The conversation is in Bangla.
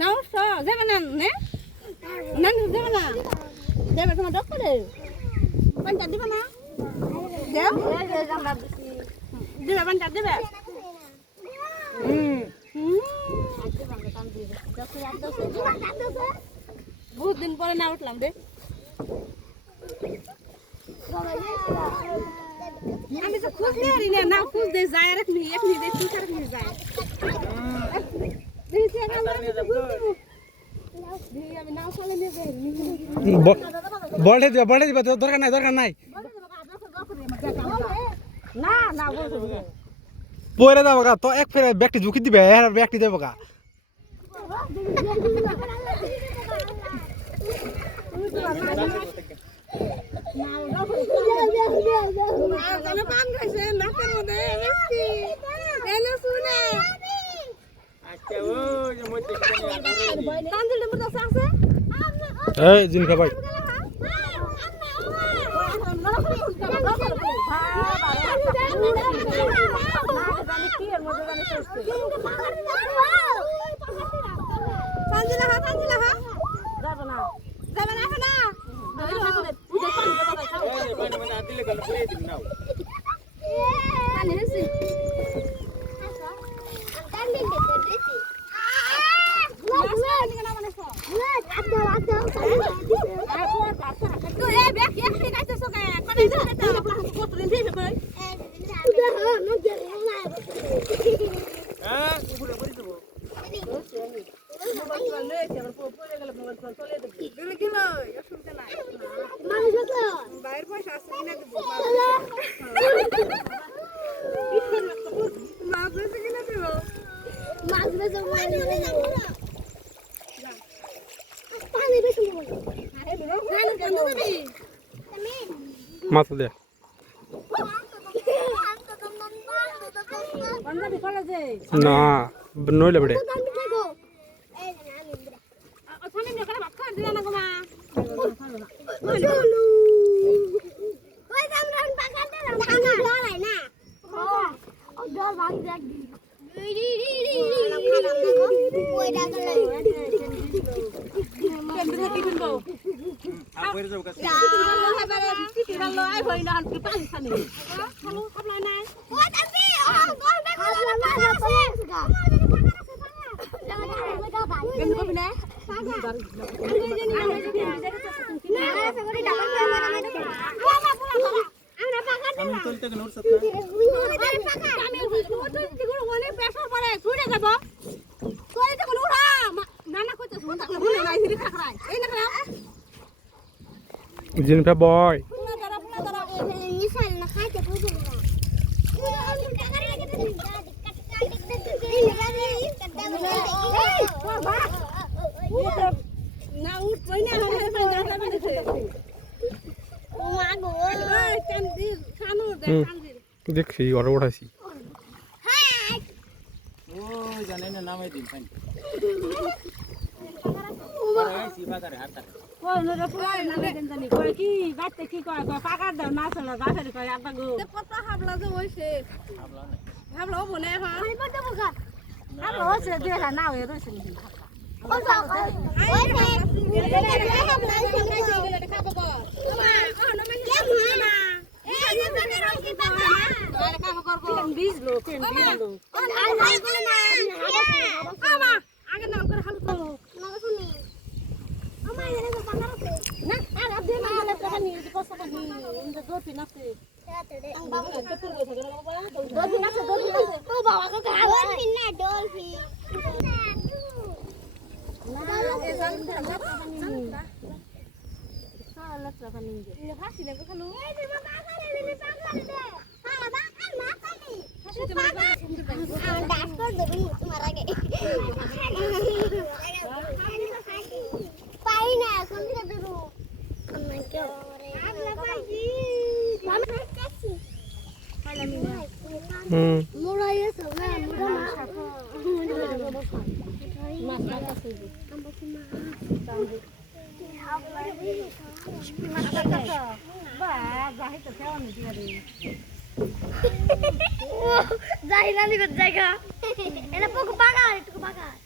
নাও সো যাবে না নে না যাবে না যাবে তোমার ডক্টরে পাঞ্চা দিবে না দেও দিবে পাঞ্চা দিবে বহুত দিন পরে না উঠলাম রে আমি তো খুঁজ নিয়ে আরি না খুঁজ দে যায় আর এক মিনিট দেখি আর মিনিট যায় দেখি আমি নাও চলে নিয়ে যাই বড়ে দিবা তো দরকার নাই না না বলছো পরে দাও গা তো এক ফের ব্যক্তি ঝুঁকি দিবে আর ব্যক্তি দেবো গা এই জিনকা ভাই মাছ দে না নইলে বড়ে জিনকা বয় দেখছি ওরা উঠাইছি Jahil nanti berjaga. Enak pokok bakar itu bakar.